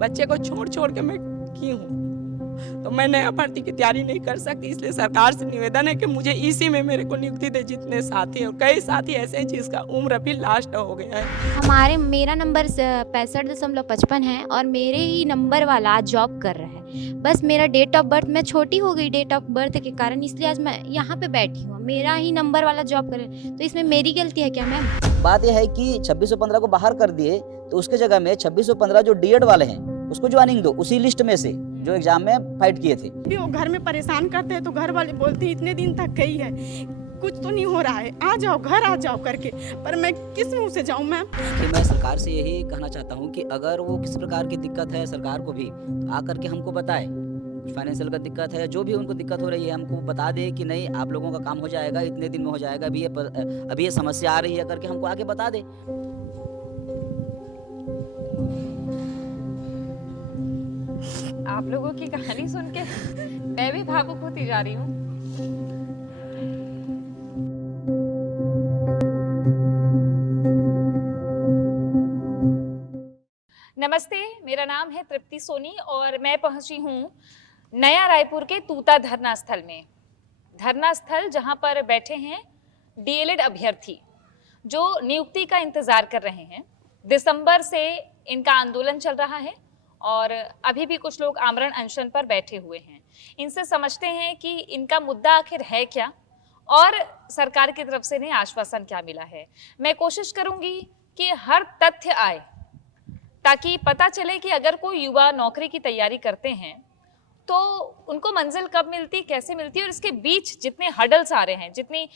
बच्चे को छोड़ छोड़ के मैं की हूँ, तो मैं नया भर्ती की तैयारी नहीं कर सकती। इसलिए सरकार से निवेदन है कि मुझे इसी में मेरे को नियुक्ति दे। जितने साथी हैं, कई साथी ऐसे हैं जिसका उम्र भी लास्ट हो गया है। मेरा नंबर 65.55 है और मेरे ही नंबर वाला आज जॉब कर रहा है। बस मेरा डेट ऑफ बर्थ, मैं छोटी हो गई डेट ऑफ बर्थ के कारण, इसलिए आज मैं यहाँ पे बैठी हूँ। मेरा ही नंबर वाला जॉब कर रहा है, तो इसमें मेरी गलती है क्या मैम? बात यह है कि 2615 को बाहर कर दिए, तो उसके जगह में 2615 जो डीएड वाले हैं उसको ज्वाइनिंग दो, उसी लिस्ट में से जो एग्जाम में फाइट किए थे। भी वो घर में परेशान करते हैं, तो घर वाले बोलते हैं इतने दिन तक गई है, कुछ तो नहीं हो रहा है, आ जाओ घर आ जाओ करके। पर मैं किस मुंह से जाऊं मैम? कि मैं सरकार से यही कहना चाहता हूं कि अगर वो किसी प्रकार की दिक्कत है सरकार को भी आकर के हमको बताए, फाइनेंशियल का दिक्कत है, जो भी उनको दिक्कत हो रही है हमको बता दे कि नहीं आप लोगों का काम हो जाएगा, इतने दिन में हो जाएगा, अभी ये समस्या आ रही है करके हमको आके बता दे। आप लोगों की कहानी सुन के मैं भी भावुक होती जा रही हूँ। नमस्ते, मेरा नाम है तृप्ति सोनी और मैं पहुंची हूँ नया रायपुर के तूता धरना स्थल में। धरना स्थल जहां पर बैठे हैं डीएलएड अभ्यर्थी जो नियुक्ति का इंतजार कर रहे हैं। दिसंबर से इनका आंदोलन चल रहा है और अभी भी कुछ लोग आमरण अनशन पर बैठे हुए हैं। इनसे समझते हैं कि इनका मुद्दा आखिर है क्या और सरकार की तरफ से इन्हें आश्वासन क्या मिला है। मैं कोशिश करूंगी कि हर तथ्य आए ताकि पता चले कि अगर कोई युवा नौकरी की तैयारी करते हैं तो उनको मंजिल कब मिलती, कैसे मिलती, और इसके बीच जितने हडल्स आ रहे हैं, जितनी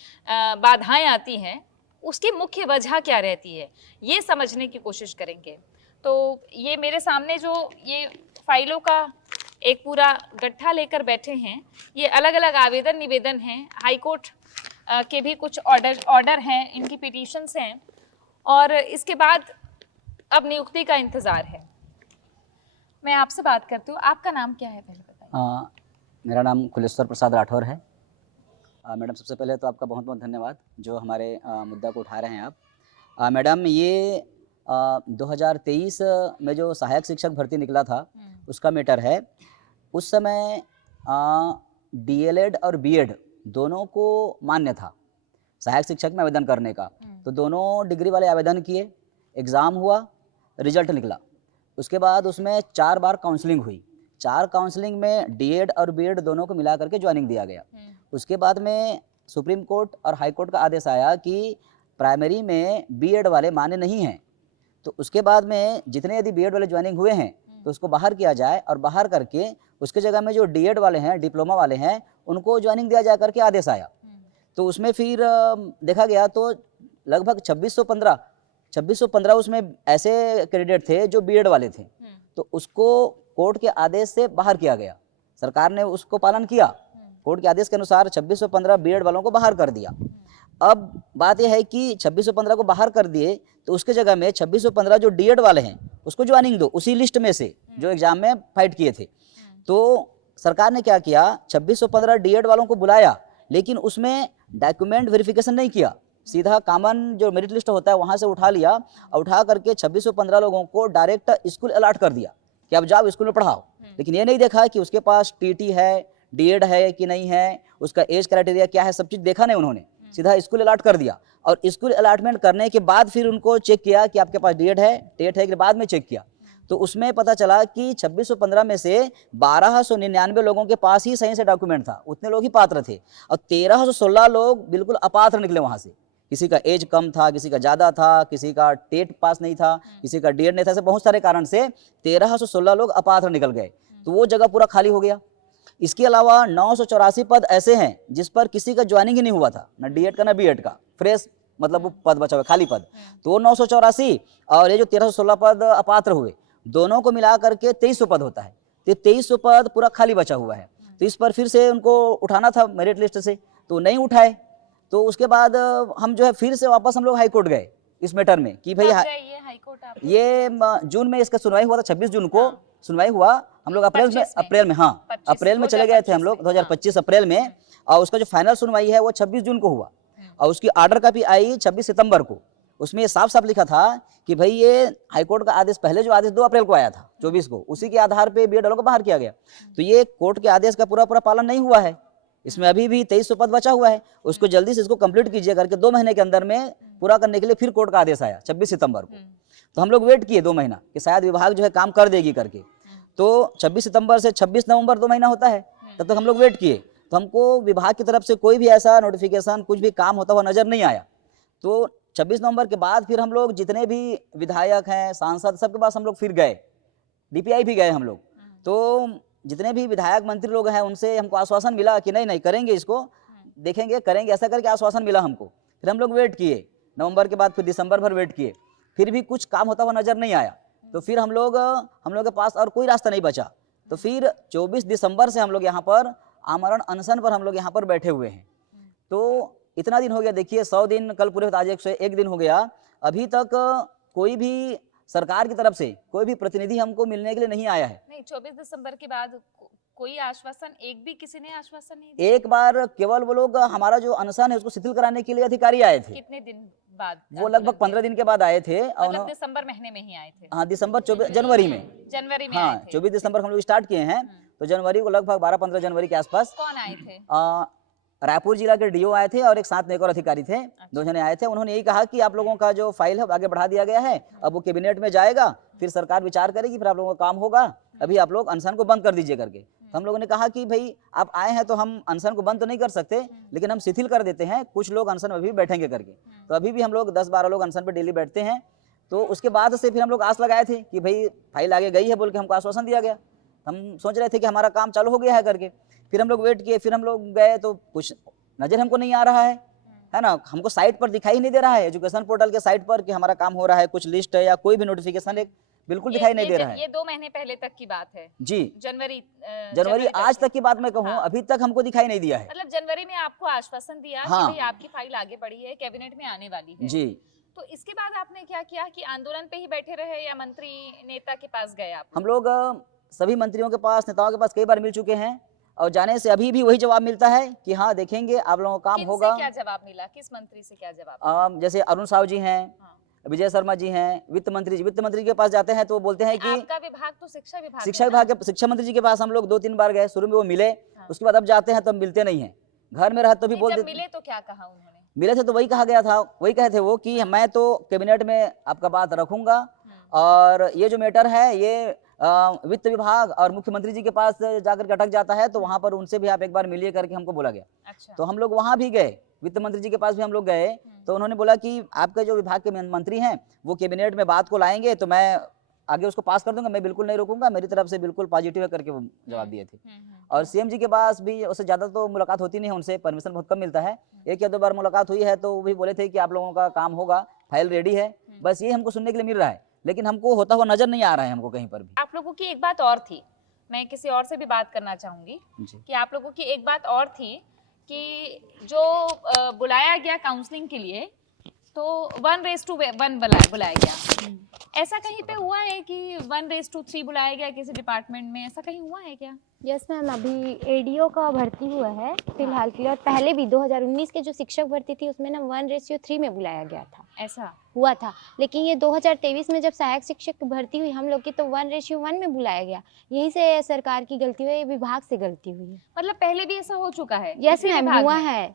बाधाएं आती हैं, उसकी मुख्य वजह क्या रहती है, ये समझने की कोशिश करेंगे। तो ये मेरे सामने जो ये फाइलों का एक पूरा गट्ठा लेकर बैठे हैं, ये अलग अलग आवेदन निवेदन हैं, हाईकोर्ट के भी कुछ ऑर्डर हैं, इनकी पिटीशंस हैं और इसके बाद अब नियुक्ति का इंतजार है। मैं आपसे बात करती हूँ, आपका नाम क्या है पहले बताइए। मेरा नाम कुलेश्वर प्रसाद राठौर है। मैडम सबसे पहले तो आपका बहुत बहुत धन्यवाद जो हमारे मुद्दा को उठा रहे हैं आप। मैडम ये 2023 में जो सहायक शिक्षक भर्ती निकला था उसका मैटर है। उस समय डीएलएड और बीएड दोनों को मान्य था सहायक शिक्षक में आवेदन करने का, तो दोनों डिग्री वाले आवेदन किए, एग्ज़ाम हुआ, रिजल्ट निकला। उसके बाद उसमें 4 बार काउंसलिंग हुई। 4 काउंसलिंग में डीएड और बीएड दोनों को मिला करके ज्वाइनिंग दिया गया। उसके बाद में सुप्रीम कोर्ट और हाई कोर्ट का आदेश आया कि प्राइमरी में बीएड वाले मान्य नहीं हैं, तो उसके बाद में जितने यदि बीएड वाले ज्वाइनिंग हुए हैं तो उसको बाहर किया जाए और बाहर करके उसके जगह में जो डीएड वाले हैं, डिप्लोमा वाले हैं, उनको ज्वाइनिंग दिया जा करके आदेश आया। तो उसमें फिर देखा गया तो लगभग 2615 उसमें ऐसे कैंडिडेट थे जो बीएड वाले थे, तो उसको कोर्ट के आदेश से बाहर किया गया। सरकार ने उसको पालन किया, कोर्ट के आदेश के अनुसार 2615 बीएड वालों को बाहर कर दिया। अब बात यह है कि 2615 को बाहर कर दिए, तो उसके जगह में 2615 जो डीएड वाले हैं उसको ज्वाइनिंग दो, उसी लिस्ट में से जो एग्जाम में फाइट किए थे। तो सरकार ने क्या किया, 2615 डीएड वालों को बुलाया, लेकिन उसमें डॉक्यूमेंट वेरिफिकेशन नहीं किया, सीधा कॉमन जो मेरिट लिस्ट होता है वहाँ से उठा लिया और उठा करके 2615 लोगों को डायरेक्ट स्कूल अलॉट कर दिया कि अब जाओ स्कूल में पढ़ाओ। लेकिन ये नहीं देखा कि उसके पास टीटी है, डीएड है कि नहीं है, उसका एज क्राइटेरिया क्या है, सब चीज़ देखा नहीं उन्होंने, सीधा स्कूल अलॉट कर दिया। और स्कूल अलॉटमेंट करने के बाद फिर उनको चेक किया कि आपके पास डीएड है, टेट है कि बाद में चेक किया, तो उसमें पता चला कि 2615 में से 1299 लोगों के पास ही सही से डॉक्यूमेंट था, उतने लोग ही पात्र थे, और 1316 लोग बिल्कुल अपात्र निकले वहाँ से। किसी का एज कम था, किसी का ज़्यादा था, किसी का टेट पास नहीं था, किसी का डीएड नहीं था, ऐसे बहुत सारे कारण से 1316 लोग अपात्र निकल गए, तो वो जगह पूरा खाली हो गया। इसके अलावा 984 पद ऐसे हैं जिस पर किसी का ज्वाइनिंग ही नहीं हुआ था, ना डीएड का ना बीएड का, फ्रेश मतलब वो पद बचा हुआ, खाली पद, तो 984 और ये जो 1316 पद अपात्र हुए, दोनों को मिला करके 2300 पद होता है। तो 2300 पद पूरा खाली बचा हुआ है, तो इस पर फिर से उनको उठाना था मेरिट लिस्ट से, तो नहीं उठाए। तो उसके बाद हम जो है फिर से वापस हम लोग हाई कोर्ट गए इस मैटर में कि भाई ये जून में इसका सुनवाई हुआ था, 26 जून को सुनवाई हुआ। हम लोग अप्रैल में चले गए थे हम लोग 2025 अप्रैल में, और उसका जो फाइनल सुनवाई है वो 26 जून को हुआ, और उसकी ऑर्डर कॉपी आई 26 सितंबर को, उसमें ये साफ साफ लिखा था कि भाई ये हाईकोर्ट का आदेश, पहले जो आदेश 2 अप्रैल को आया था 24 को, उसी के आधार पे बीएड वालों को बाहर किया गया। तो ये कोर्ट के आदेश का पूरा पालन नहीं हुआ है। इसमें अभी भी 2300 पद बचा हुआ है, उसको जल्दी से इसको कंप्लीट कीजिए करके 2 महीने के अंदर में पूरा करने के लिए फिर कोर्ट का आदेश आया 26 सितंबर को। तो हम लोग वेट किए 2 महीना कि शायद विभाग जो है काम कर देगी करके। तो 26 सितंबर से 26 नवंबर 2 महीना होता है, तब तक हम लोग वेट किए। तो हमको विभाग की तरफ से कोई भी ऐसा नोटिफिकेशन, कुछ भी काम होता हुआ नजर नहीं आया। तो 26 नवंबर के बाद फिर हम लोग जितने भी विधायक हैं, सांसद, सबके पास हम लोग फिर गए, डीपीआई भी गए हम लोग। तो जितने भी विधायक मंत्री लोग हैं उनसे हमको आश्वासन मिला कि नहीं नहीं करेंगे, इसको देखेंगे, करेंगे, ऐसा करके आश्वासन मिला हमको। फिर हम लोग वेट किए, नवंबर के बाद फिर दिसंबर भर वेट किए, फिर भी कुछ काम होता हुआ नजर नहीं आया। तो फिर हम लोग के पास और कोई रास्ता नहीं बचा। तो फिर 24 दिसंबर से हम लोग यहाँ पर आमरण अनशन पर हम लोग यहाँ पर बैठे हुए हैं। तो इतना दिन हो गया, देखिए 100 दिन कल पूरे आज 101 दिन हो गया, अभी तक कोई भी सरकार की तरफ से कोई भी प्रतिनिधि हमको मिलने के लिए नहीं आया है। नहीं, 24 दिसंबर के बाद कोई आश्वासन, एक भी किसी ने आश्वासन नहीं दिया? एक बार केवल वो लोग हमारा जो अनशन है उसको शिथिल कराने के लिए अधिकारी आए थे। कितने दिन बाद? वो लगभग 15 दिन के बाद आए थे। मतलब दिसंबर महीने में ही आए थे? हाँ, दिसंबर 24 जनवरी में। जनवरी में हाँ, आए थे। 24 दिसंबर हम लोग स्टार्ट किए हैं, तो जनवरी को लगभग 12-15 जनवरी के आसपास कौन आए थे? रायपुर जिला के डीओ आए थे और एक साथ में एक और अधिकारी थे, 2 जने आए थे। उन्होंने यही कहा कि आप लोगों का जो फाइल है आगे बढ़ा दिया गया है, अब वो कैबिनेट में जाएगा, फिर सरकार विचार करेगी, फिर आप लोगों का काम होगा, अभी आप लोग अनशन को बंद कर दीजिए करके। तो हम लोगों ने कहा कि भाई आप आए हैं तो हम अनशन को बंद तो नहीं कर सकते, लेकिन हम शिथिल कर देते हैं, कुछ लोग अनशन में भी बैठेंगे करके। तो अभी भी हम लोग 10-12 लोग अनशन पर डेली बैठते हैं। तो उसके बाद से फिर हम लोग आस लगाए थे कि भाई फाइल आगे गई है बोल के हमको आश्वासन दिया गया। हम सोच रहे थे कि हमारा काम चालू हो गया है करके। फिर हम लोग वेट किए, फिर हम लोग गए तो कुछ नजर हमको नहीं आ रहा है ना, हमको साइट पर दिखाई नहीं दे रहा है, एजुकेशन पोर्टल के साइट पर कि हमारा काम हो रहा है, कुछ लिस्ट है या कोई भी नोटिफिकेशन एक बिल्कुल दिखाई नहीं दे रहा है। ये 2 महीने पहले तक की बात है जी, जनवरी आज तक की बात मैं कहूँ, अभी तक हमको दिखाई नहीं दिया है। मतलब जनवरी में आपको आश्वासन दिया हाँ। कि भाई आपकी फाइल आगे बढ़ी है, कैबिनेट में आने वाली है। जी, तो इसके बाद आपने क्या किया कि आंदोलन पे ही बैठे रहे या मंत्री नेता के पास गए आप? हम लोग सभी मंत्रियों के पास, नेताओं के पास कई बार मिल चुके हैं, और जाने से अभी भी वही जवाब मिलता है कि हाँ देखेंगे, आप लोगों का काम किनसे होगा। क्या जवाब मिला? किस मंत्री से क्या जवाब? जैसे अरुण साहू जी हैं, हाँ। विजय शर्मा जी हैं, वित्त मंत्री के पास जाते हैं तो वो बोलते हैं कि आपका विभाग तो शिक्षा विभाग के शिक्षा मंत्री जी के पास हम लोग 2-3 बार गए, शुरू में वो मिले, उसके बाद अब जाते हैं तो हम मिलते नहीं हैं, घर में रहे तो भी बोल देते। मिले तो क्या कहा उन्होंने? मिले थे तो वही कहा गया था, वही कहे थे वो कि मैं तो कैबिनेट में आपका बात रखूंगा, और ये जो मैटर है ये वित्त विभाग और मुख्यमंत्री जी के पास जाकर के अटक जाता है, तो वहां पर उनसे भी आप एक बार मिलिए करके हमको बोला गया। अच्छा। तो हम लोग वहां भी गए, वित्त मंत्री जी के पास भी हम लोग गए, तो उन्होंने बोला कि आपके जो विभाग के मंत्री हैं वो कैबिनेट में बात को लाएंगे तो मैं आगे उसको पास कर दूंगा, मैं बिल्कुल नहीं रोकूंगा, मेरी तरफ से बिल्कुल पॉजिटिव है करके वो जवाब दिए थे। और सीएम जी के पास भी उससे ज़्यादा तो मुलाकात होती नहीं है, उनसे परमिशन बहुत कम मिलता है, 1 या 2 बार मुलाकात हुई है, तो वो भी बोले थे कि आप लोगों का काम होगा, फाइल रेडी है, बस ये हमको सुनने के लिए मिल रहा है, लेकिन हमको होता हुआ नजर नहीं आ रहा है हमको कहीं पर भी। आप लोगों की एक बात और थी, मैं किसी और से भी बात करना चाहूंगी कि आप लोगों की एक बात और थी कि जो बुलाया गया काउंसलिंग के लिए, तो 1:1 बुलाया गया। ऐसा कहीं पे हुआ है कि 1:3 बुलाया गया किसी डिपार्टमेंट में, ऐसा कहीं हुआ है क्या? यस मैम, अभी एडीओ का भर्ती हुआ है फिलहाल के लिए, और पहले भी 2019 के जो शिक्षक भर्ती थी उसमें ना 1:3 में बुलाया गया था, ऐसा हुआ था। लेकिन ये 2023 में जब सहायक शिक्षक की भर्ती हुई हम लोग की, तो 1:1 में बुलाया गया। यहीं से सरकार की गलती हुई है, विभाग से गलती हुई है। मतलब पहले भी ऐसा हो चुका है? यस मैम, हुआ है,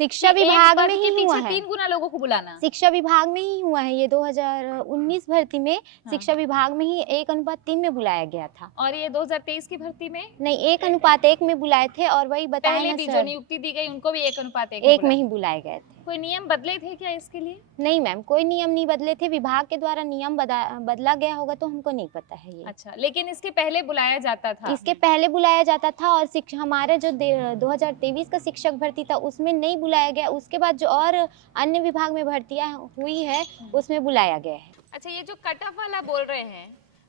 शिक्षा विभाग में ही हुआ है। 3 गुना लोगों को बुलाना शिक्षा विभाग में ही हुआ है, ये 2019 भर्ती में शिक्षा विभाग में ही 1:3 में बुलाया गया था। और ये 2023 की भर्ती में नहीं, 1:1 में बुलाए थे, और वही बताया पहले ना भी सर, जो नियुक्ति दी गई उनको भी 1:1 में ही बुलाए गए थे। कोई नियम बदले थे क्या इसके लिए? नहीं मैम, कोई नियम नहीं बदले थे, विभाग के द्वारा नियम बदला गया होगा तो हमको नहीं पता है ये। अच्छा, लेकिन इसके पहले बुलाया जाता था? इसके पहले बुलाया जाता था, और हमारे जो 2023 का शिक्षक भर्ती था उसमें नहीं बुलाया गया, उसके बाद जो और अन्य विभाग में भर्तियां हुई है उसमें बुलाया गया है। अच्छा, ये जो कट ऑफ वाला बोल रहे हैं,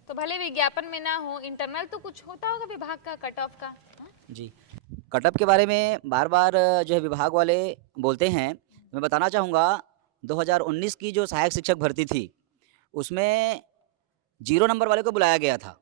तो भले विज्ञापन में ना हो, इंटरनल तो कुछ होता होगा विभाग का कट ऑफ का? जी, कट ऑफ के बारे में बार बार जो है विभाग वाले बोलते हैं। मैं बताना चाहूँगा 2019 की जो सहायक शिक्षक भर्ती थी उसमें 0 नंबर वाले को बुलाया गया था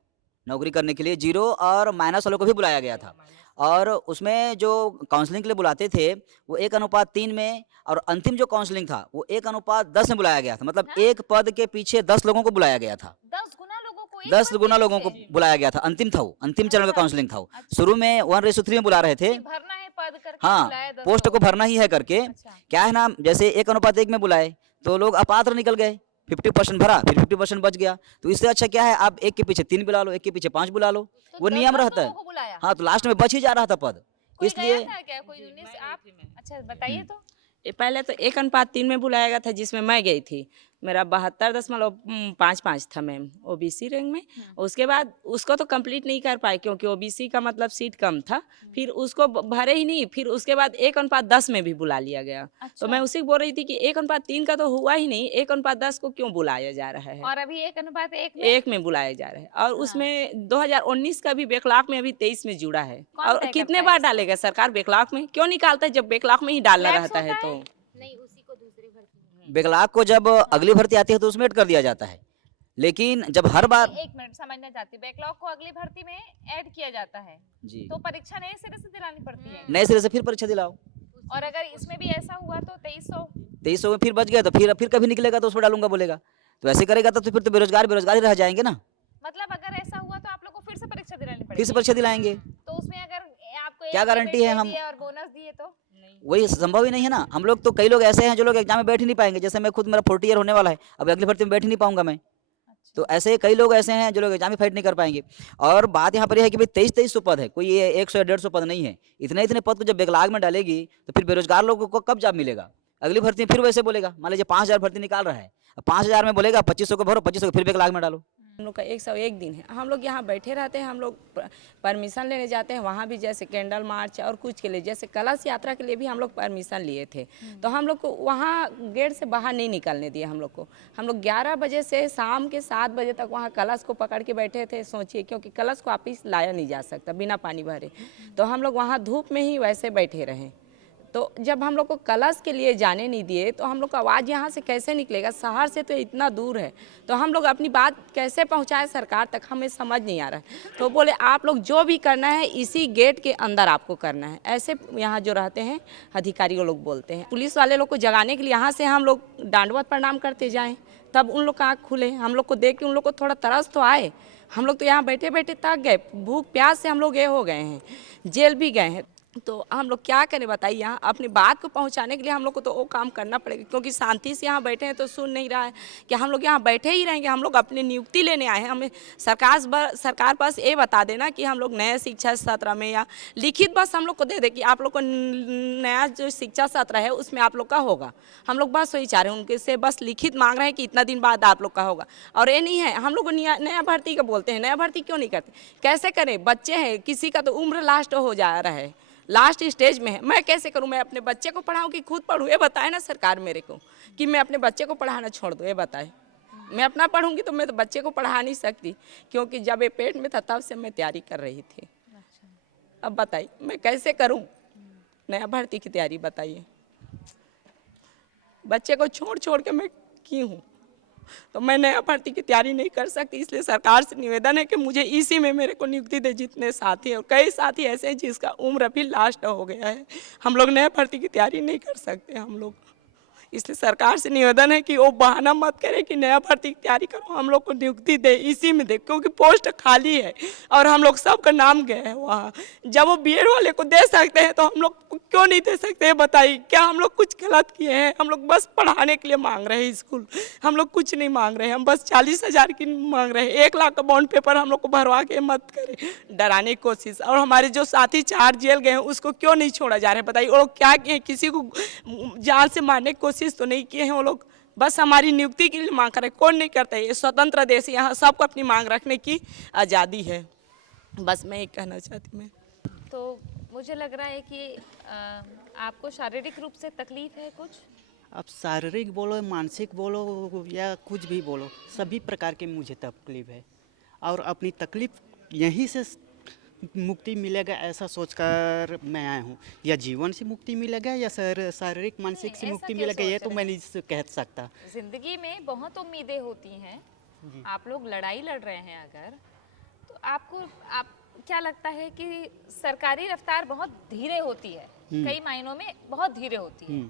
नौकरी करने के लिए, 0 और माइनस वालों को भी बुलाया गया था। और उसमें जो काउंसलिंग के लिए बुलाते थे वो 1:3 में, और अंतिम जो काउंसलिंग था वो 1:10 में बुलाया गया था। मतलब हाँ? एक पद के पीछे 10 लोगों को बुलाया गया था। 10 गुना लोगों को एक 10 पद गुना के लोगों को पीछे? बुलाया गया था। अंतिम था वो, अंतिम चरण का अच्छा, काउंसलिंग था वो। अच्छा। शुरू में 1:3 में बुला रहे थे। कि भरना है पद करके हाँ, बुलाया 10 पोस्ट को लोगों भरना ही है करके। अच्छा। क्या है ना, जैसे 1:1 में बुलाए तो लोग अपात्र निकल गए। 50% भरा, फिर 50% बच गया। तो इससे अच्छा क्या है, आप एक के पीछे 3 बुला लो, एक के पीछे 5 बुला लो, तो वो नियम 10 रहता लोगों है। को बुलाया? हाँ, तो लास्ट में बच ही जा रहा था पद, कोई इसलिए। गया था क्या? कोई 19 आप? अच्छा बताइए तो। ये पहले तो 1:3 में बुलाया गया था, जिसमें मैं गई थी। मेरा 72.55 था मैम, ओबीसी रैंक में। उसके बाद उसको तो कंप्लीट नहीं कर पाए, क्योंकि ओबीसी का मतलब सीट कम था। फिर उसको भरे ही नहीं। फिर उसके बाद 1:10 में भी बुला लिया गया। अच्छा। तो मैं उसी को बोल रही थी कि 1:3 का तो हुआ ही नहीं, 1:10 को क्यों बुलाया जा रहा है? और अभी 1:1 में? एक में बुलाया जा रहा है, और उसमें 2019 का भी बैकलॉग में अभी 23 में जुड़ा है। कौन और तय कितने करता है बार इसको? डालेगा सरकार बैकलॉग में? क्यों निकालता है जब बैकलॉग में ही डालना लैप्स रहता है? होता तो है? नहीं, उसी को दूसरी भर्ती में। बैकलॉग को जब अगली भर्ती आती है तो उसमें ऐड कर दिया जाता है, लेकिन जब हर बार। एक मिनट समझना चाहती हूँ। बैकलॉग को अगली भर्ती में ऐड किया जाता है जी, तो परीक्षा नए सिरे से दिलानी पड़ती है। नए सिरे से फिर परीक्षा दिलाओ। और अगर इसमें भी ऐसा हुआ तो 2300? 2300 में फिर बच गया तो फिर कभी निकलेगा तो उसमें डालूंगा बोलेगा। तो ऐसे करेगा तो फिर तो बेरोजगार बेरोजगार ही रह जाएंगे ना। मतलब अगर ऐसा हुआ तो आप लोग को फिर से परीक्षा दिलानी फिर से पड़ेगी? परीक्षा दिलाएंगे। तो उसमें अगर आपको क्या एक गारंटी पेपर है दे हम? दिया और बोनस दिए तो? वही संभव ही नहीं है ना। हम लोग तो कई लोग ऐसे हैं जो लोग एग्जाम में बैठ ही नहीं पाएंगे। जैसे मैं खुद, मेरा 40 ईयर होने वाला है, अब अगली भर्ती में बैठ ही नहीं पाऊंगा मैं। तो ऐसे कई लोग ऐसे हैं जो लोग एग्जाम में फाइट नहीं कर पाएंगे। और बात यहाँ पर यह है कि भाई 2300 पद है, कोई ये 100 या 150 पद नहीं है। इतने पद को जब बैकलॉग में डालेगी तो फिर बेरोजगार लोगों को कब जॉब मिलेगा? अगली भर्ती में फिर वैसे बोलेगा। मान लीजिए 5000 भर्ती निकाल रहा है, अब 5000 में बोलेगा 2500 को भरो, 2500 को फिर बैकलॉग में डालो। हम लोग का 101 दिन है। हम लोग यहाँ बैठे रहते हैं। हम लोग परमिशन लेने जाते हैं वहाँ भी, जैसे कैंडल मार्च और कुछ के लिए, जैसे कलश यात्रा के लिए भी हम लोग परमिशन लिए थे। तो हम लोग को वहाँ गेट से बाहर नहीं निकलने दिए हम लोग को। हम लोग 11 बजे से शाम के 7 बजे तक वहाँ कलश को पकड़ के बैठे थे। सोचिए, क्योंकि कलश को वापिस लाया नहीं जा सकता बिना पानी भरे। तो हम लोग वहाँ धूप में ही वैसे बैठे रहे। तो जब हम लोग को कलश के लिए जाने नहीं दिए तो हम लोग का आवाज़ यहाँ से कैसे निकलेगा? शहर से तो इतना दूर है, तो हम लोग अपनी बात कैसे पहुँचाए सरकार तक, हमें समझ नहीं आ रहा है। तो बोले आप लोग जो भी करना है इसी गेट के अंदर आपको करना है, ऐसे यहाँ जो रहते हैं अधिकारी वो लोग बोलते हैं। पुलिस वाले लोग को जगाने के लिए यहाँ से हम लोग दंडवत प्रणाम करते जाएँ, तब उन लोग का आँख खुले। हम लोग को देख के उन लोग को थोड़ा तरस तो आए। हम लोग तो यहाँ बैठे बैठे थक गए, भूख प्यास से हम लोग ये हो गए हैं, जेल भी गए हैं। तो हम लोग क्या करें बताइए? यहाँ अपनी बात को पहुँचाने के लिए हम लोग को तो वो काम करना पड़ेगा, क्योंकि शांति से यहाँ बैठे हैं तो सुन नहीं रहा है कि हम लोग यहाँ बैठे ही रहेंगे। हम लोग अपनी नियुक्ति लेने आए हैं। हमें सरकार बस ये बता देना कि हम लोग नए शिक्षा सत्र में, या लिखित बस हम लोग को दे दे कि आप लोग को नया जो शिक्षा सत्र है उसमें आप लोग का होगा। हम लोग बस वही चाह रहे हैं, उनके से बस लिखित मांग रहे हैं कि इतना दिन बाद आप लोग का होगा। और ये नहीं है हम लोग को नया भर्ती का बोलते हैं। नया भर्ती क्यों नहीं करते? कैसे करें? बच्चे हैं, किसी का तो उम्र लास्ट हो जा रहा है, लास्ट स्टेज में है। मैं कैसे करूं? मैं अपने बच्चे को पढ़ाऊं कि खुद पढ़ूं? ये बताए ना सरकार मेरे को कि मैं अपने बच्चे को पढ़ाना छोड़ दूं। ये बताए, मैं अपना पढ़ूंगी तो मैं तो बच्चे को पढ़ा नहीं सकती, क्योंकि जब ये पेट में था तब से मैं तैयारी कर रही थी। अब बताइए मैं कैसे करूं नया भर्ती की तैयारी? बताइए, बच्चे को छोड़ छोड़ के मैं की हूँ, तो मैं नया भर्ती की तैयारी नहीं कर सकती। इसलिए सरकार से निवेदन है कि मुझे इसी में मेरे को नियुक्ति दे। जितने साथी हैं, और कई साथी ऐसे हैं जिसका उम्र अभी लास्ट हो गया है, हम लोग नया भर्ती की तैयारी नहीं कर सकते हम लोग। इसलिए सरकार से निवेदन है कि वो बहाना मत करे कि नया भर्ती की तैयारी करो, हम लोग को नियुक्ति दे, इसी में दे, क्योंकि पोस्ट खाली है और हम लोग सबका नाम गए हैं वहाँ। जब वो बीएड वाले को दे सकते हैं तो हम लोग क्यों नहीं दे सकते? बताइए, क्या हम लोग कुछ गलत किए हैं? हम लोग बस पढ़ाने के लिए मांग रहे हैं स्कूल, हम लोग कुछ नहीं मांग रहे हैं। हम बस 40,000 की मांग रहे हैं। 1 लाख का बॉन्ड पेपर हम लोग को भरवा के मत करें, डराने की कोशिश। और हमारे जो साथी 4 जेल गए हैं उसको क्यों नहीं छोड़ा जा रहा है? बताइए, वो लोग क्या किए? किसी को जान से मारने की कोशिश तो नहीं किए हैं वो लोग, बस हमारी नियुक्ति के लिए मांग कर रहे। कौन नहीं करता है? ये स्वतंत्र देश है, यहाँ सबको अपनी मांग रखने की आज़ादी है। बस मैं ये कहना चाहती हूँ। तो मुझे लग रहा है कि आपको शारीरिक रूप से तकलीफ है कुछ? आप शारीरिक बोलो, मानसिक बोलो या कुछ भी बोलो, सभी प्रकार की मुझे तकलीफ है। और अपनी तकलीफ यहीं से मुक्ति मिलेगा ऐसा सोचकर मैं आया हूँ। या जीवन से मुक्ति मिलेगा या शारीरिक मानसिक से नहीं, मुक्ति ऐसा क्यों मिलेगा, ये सोच तो रहे मैं नहीं कह सकता। जिंदगी में बहुत उम्मीदें होती हैं। आप लोग लड़ाई लड़ रहे हैं अगर, तो आपको क्या लगता है कि सरकारी रफ्तार बहुत धीरे होती है, कई मायनों में बहुत धीरे होती है।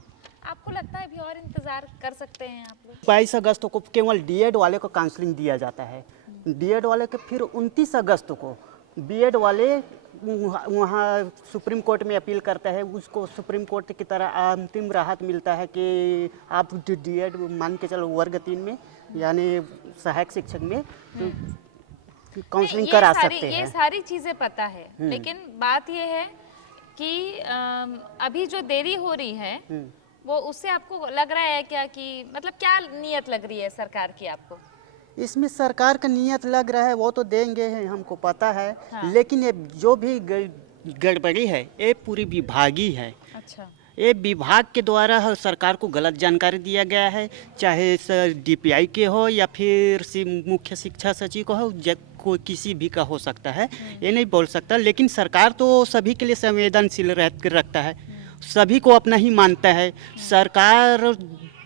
आपको लगता है अभी और इंतजार कर सकते हैं आप लोग? 22 अगस्त को केवल डीएड वाले को काउंसलिंग दिया जाता है, डीएड वाले के फिर 29 अगस्त को बीएड वाले वहाँ सुप्रीम कोर्ट में अपील करता है, उसको सुप्रीम कोर्ट की तरह अंतिम राहत मिलता है कि आप डीएड मान के चलो वर्ग 3 में यानी सहायक शिक्षक में काउंसलिंग ये करा सारी- सकते ये हैं। सारी चीजें पता है, लेकिन बात ये है कि अभी जो देरी हो रही है वो उससे आपको लग रहा है क्या कि मतलब क्या नियत लग रही है सरकार की आपको? इसमें सरकार का नियत लग रहा है वो तो देंगे हैं, हमको पता है। हाँ। लेकिन ये जो भी गड़बड़ी है ये पूरी विभागीय है। अच्छा, ये विभाग के द्वारा सरकार को गलत जानकारी दिया गया है, चाहे डीपीआई के हो या फिर मुख्य शिक्षा सचिव को हो, कोई किसी भी का हो सकता है, ये नहीं बोल सकता। लेकिन सरकार तो सभी के लिए संवेदनशील रखता है, सभी को अपना ही मानता है। सरकार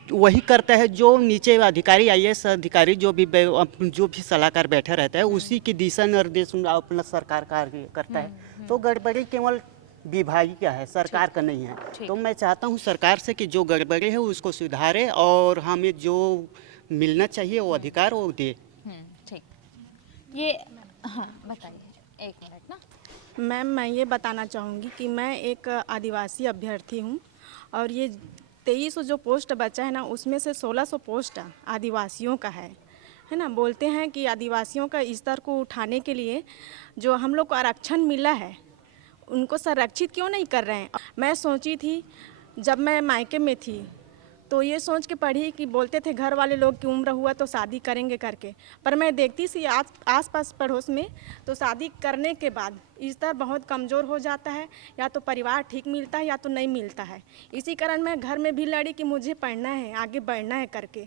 वही करता है जो नीचे अधिकारी आईएएस अधिकारी जो भी सलाहकार बैठा रहता है उसी की दिशा निर्देश अपना सरकार कार्य करता है। तो गड़बड़ी केवल विभागीय का है, सरकार का नहीं है। तो मैं चाहता हूँ सरकार से कि जो गड़बड़ी है उसको सुधारे और हमें जो मिलना चाहिए वो अधिकार वो दे। ठीक। ये हाँ बताइए, एक मिनट ना। मैम, मैं ये बताना चाहूँगी कि मैं एक आदिवासी अभ्यर्थी हूँ और ये 2300 जो पोस्ट बचा है ना, उसमें से 1600 पोस्ट आदिवासियों का है ना। बोलते हैं कि आदिवासियों का स्तर को उठाने के लिए जो हम लोग को आरक्षण मिला है उनको संरक्षित क्यों नहीं कर रहे हैं। मैं सोची थी जब मैं मायके में थी तो ये सोच के पढ़ी कि बोलते थे घर वाले लोग की उम्र हुआ तो शादी करेंगे करके, पर मैं देखती सी आस पास पड़ोस में तो शादी करने के बाद स्तर बहुत कमज़ोर हो जाता है, या तो परिवार ठीक मिलता है या तो नहीं मिलता है। इसी कारण मैं घर में भी लड़ी कि मुझे पढ़ना है, आगे बढ़ना है करके।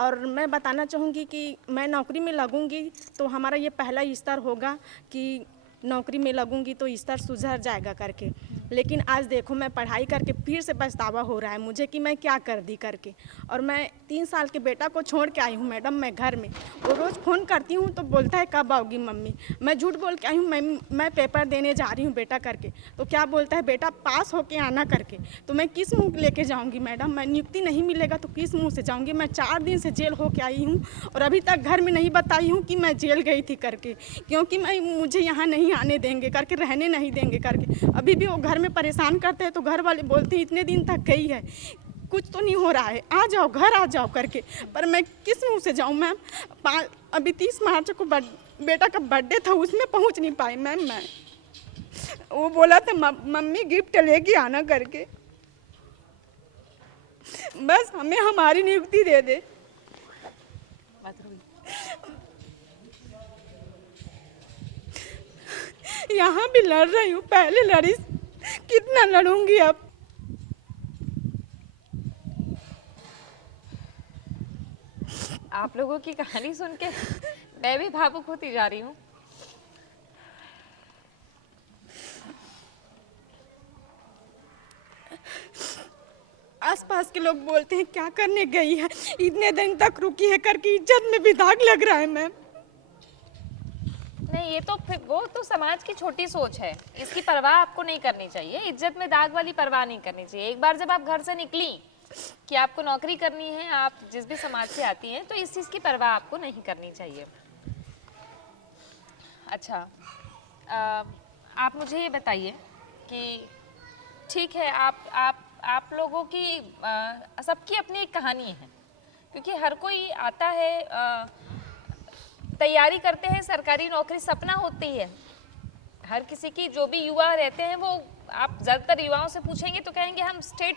और मैं बताना चाहूँगी कि मैं नौकरी में लगूँगी तो हमारा ये पहला स्तर होगा कि नौकरी में लगूंगी तो स्तर सुधर जाएगा करके। लेकिन आज देखो मैं पढ़ाई करके फिर से पछतावा हो रहा है मुझे कि मैं क्या कर दी करके। और मैं 3 साल के बेटा को छोड़ के आई हूँ मैडम, मैं घर में। वो रोज़ फ़ोन करती हूँ तो बोलता है कब आओगी मम्मी। मैं झूठ बोल के आई हूँ मैं पेपर देने जा रही हूँ बेटा करके, तो क्या बोलता है बेटा पास होके आना करके। तो मैं किस मुँह लेके जाऊँगी मैडम, मैं नियुक्ति नहीं मिलेगा तो किस मुँह से जाऊँगी। मैं 4 दिन से जेल होके आई हूँ और अभी तक घर में नहीं बताई हूँ कि मैं जेल गई थी करके, क्योंकि मुझे यहाँ नहीं आने देंगे करके, रहने नहीं देंगे करके। अभी भी वो घर में परेशान करते हैं तो घर वाले बोलते हैं इतने दिन तक गई है, कुछ तो नहीं हो रहा है, आ जाओ घर आ जाओ करके। पर मैं किस मुंह से जाऊं मैम। अभी 30 मार्च को बेटा का बर्थडे था, उसमें पहुंच नहीं पाई मैम। मैं वो बोला था मम्मी गिफ्ट लेके आना करके, बस हमें हमारी नियुक्ति दे दे। यहाँ भी लड़ रही हूँ, पहले लड़ी, कितना लड़ूंगी अब। आप लोगों की कहानी सुन के मैं भी भावुक होती जा रही हूँ। आसपास के लोग बोलते हैं क्या करने गई है, इतने दिन तक रुकी है करके, इज्जत में भी दाग लग रहा है मैम। नहीं, ये तो फिर वो तो समाज की छोटी सोच है, इसकी परवाह आपको नहीं करनी चाहिए। इज्जत में दाग वाली परवाह नहीं करनी चाहिए। एक बार जब आप घर से निकली कि आपको नौकरी करनी है, आप जिस भी समाज से आती हैं, तो इस चीज़ की परवाह आपको नहीं करनी चाहिए। अच्छा, आप मुझे ये बताइए कि ठीक है, आप लोगों की सबकी अपनी एक कहानी है, क्योंकि हर कोई आता है, तैयारी करते हैं, सरकारी नौकरी सपना होती है हर किसी की। जो भी युवा रहते हैं वो, आप ज़्यादातर युवाओं से पूछेंगे तो कहेंगे हम स्टेट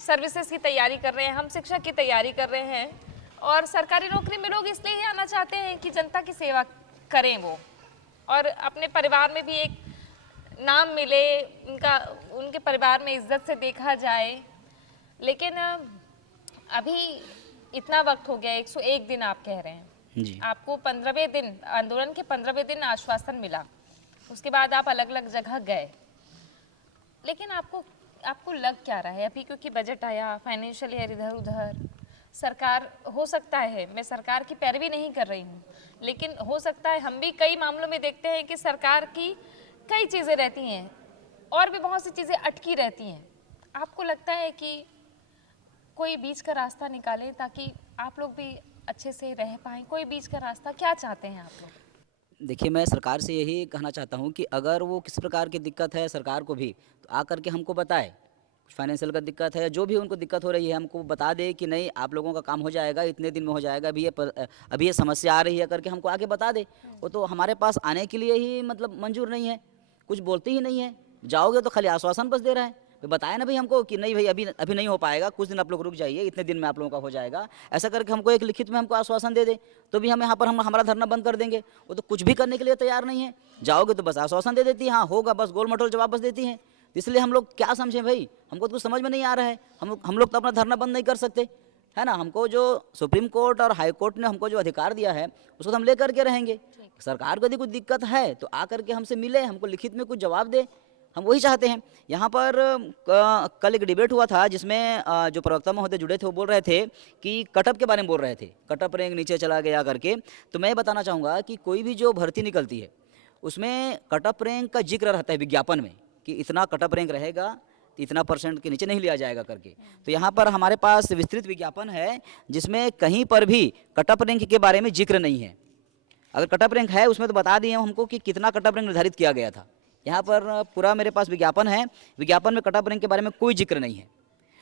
सर्विसेज की तैयारी कर रहे हैं, हम शिक्षक की तैयारी कर रहे हैं। और सरकारी नौकरी में लोग इसलिए ही आना चाहते हैं कि जनता की सेवा करें वो, और अपने परिवार में भी एक नाम मिले, उनके परिवार में इज्जत से देखा जाए। लेकिन अभी इतना वक्त हो गया, 101 दिन आप कह रहे हैं जी। आपको 15वें दिन, आंदोलन के 15वें दिन आश्वासन मिला, उसके बाद आप अलग अलग जगह गए। लेकिन आपको लग क्या रहा है अभी, क्योंकि बजट आया, फाइनेंशियल ईयर इधर उधर, सरकार हो सकता है, मैं सरकार की पैरवी नहीं कर रही हूँ, लेकिन हो सकता है हम भी कई मामलों में देखते हैं कि सरकार की कई चीज़ें रहती हैं और भी बहुत सी चीज़ें अटकी रहती हैं। आपको लगता है कि कोई बीच का रास्ता निकालें ताकि आप लोग भी अच्छे से रह पाएँ? कोई बीच का रास्ता क्या चाहते हैं आप लोग? देखिए, मैं सरकार से यही कहना चाहता हूँ कि अगर वो किसी प्रकार की दिक्कत है सरकार को भी, तो आकर के हमको बताए। कुछ फाइनेंशियल का दिक्कत है, जो भी उनको दिक्कत हो रही है, हमको बता दे कि नहीं आप लोगों का काम हो जाएगा, इतने दिन में हो जाएगा, अभी ये समस्या आ रही है करके हमको आके बता दे। वो तो हमारे पास आने के लिए ही मतलब मंजूर नहीं है, कुछ बोलते ही नहीं है। जाओगे तो खाली आश्वासन बस दे रहा है। तो बताए ना भाई हमको कि नहीं भाई अभी अभी नहीं हो पाएगा, कुछ दिन आप लोग रुक जाइए, इतने दिन में आप लोगों का हो जाएगा, ऐसा करके हमको एक लिखित में हमको आश्वासन दे दे, तो भी हम यहाँ पर हम हमारा धरना बंद कर देंगे। वो तो कुछ भी करने के लिए तैयार नहीं है। जाओगे तो बस आश्वासन दे देती है, हाँ होगा, बस गोल मटोल जवाब बस देती हैं। इसलिए हम लोग क्या समझें भाई, हमको तो कुछ समझ में नहीं आ रहा है। हम लोग तो अपना धरना बंद नहीं कर सकते, है ना। हमको जो सुप्रीम कोर्ट और हाई कोर्ट ने हमको जो अधिकार दिया है उसको तो हम ले करके रहेंगे। सरकार को यदि कुछ दिक्कत है तो आकर के हमसे मिले, हमको लिखित में कुछ जवाब दे, हम वही चाहते हैं। यहाँ पर कल एक डिबेट हुआ था जिसमें जो प्रवक्ता महोदय जुड़े थे वो बोल रहे थे कि कटअप के बारे में बोल रहे थे, कटअप रैंक नीचे चला गया करके। तो मैं बताना चाहूँगा कि कोई भी जो भर्ती निकलती है उसमें कटअप रैंक का जिक्र रहता है विज्ञापन में कि इतना कटअप रैंक रहेगा, इतना % के नीचे नहीं लिया जाएगा करके। तो यहाँ पर हमारे पास विस्तृत विज्ञापन है जिसमें कहीं पर भी कटअप रैंक के बारे में जिक्र नहीं है। अगर कटअप रैंक है उसमें तो बता दिए हमको कि कितना कटअप रैंक निर्धारित किया गया था। यहाँ पर पूरा मेरे पास विज्ञापन है, विज्ञापन में कटअप रैंक के बारे में कोई जिक्र नहीं है।